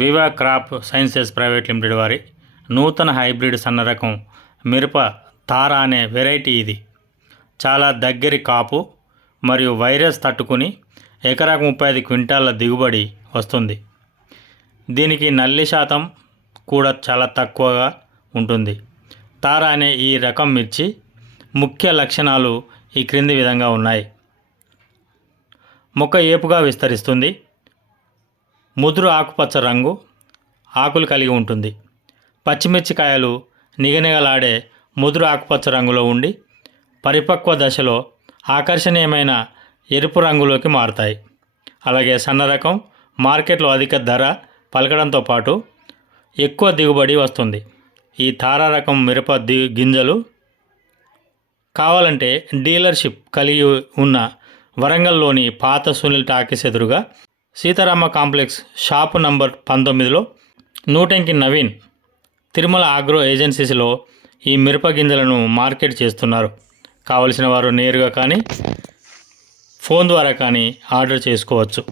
Viva crop sciences private limited వారి నూతన hybrid సన్న రకం మిరప తార అనే వెరైటీ ఇది. చాలా దగ్గరి కాపు మరియు వైరస్ తట్టుకుని ఎకరాకు ముప్పై ఐదు క్వింటాల దిగుబడి వస్తుంది. దీనికి నల్లి శాతం కూడా చాలా తక్కువగా ఉంటుంది. తార అనే ఈ రకం మిర్చి ముఖ్య లక్షణాలు ఈ క్రింది విధంగా ఉన్నాయి. మొక్క ఏపుగా విస్తరిస్తుంది. ముదురు ఆకుపచ్చ రంగు ఆకులు కలిగి ఉంటుంది. పచ్చిమిర్చి కాయలు నిగనిగలాడే ముదురు ఆకుపచ్చ రంగులో ఉండి పరిపక్వ దశలో ఆకర్షణీయమైన ఎరుపు రంగులోకి మారుతాయి. అలాగే సన్న రకం మార్కెట్లో అధిక ధర పలకడంతో పాటు ఎక్కువ దిగుబడి వస్తుంది. ఈ తారా రకం మిరప ది గింజలు కావాలంటే డీలర్షిప్ కలిగి ఉన్న వరంగల్లోని పాత సునీల్ టాకీస్ ఎదురుగా సీతారామ కాంప్లెక్స్ షాపు నంబర్ పంతొమ్మిదిలో నూటెంకి నవీన్ తిరుమల ఆగ్రో ఏజెన్సీస్లో ఈ మిరప గింజలను మార్కెట్ చేస్తున్నారు. కావలసిన వారు నేరుగా కానీ ఫోన్ ద్వారా కానీ ఆర్డర్ చేసుకోవచ్చు.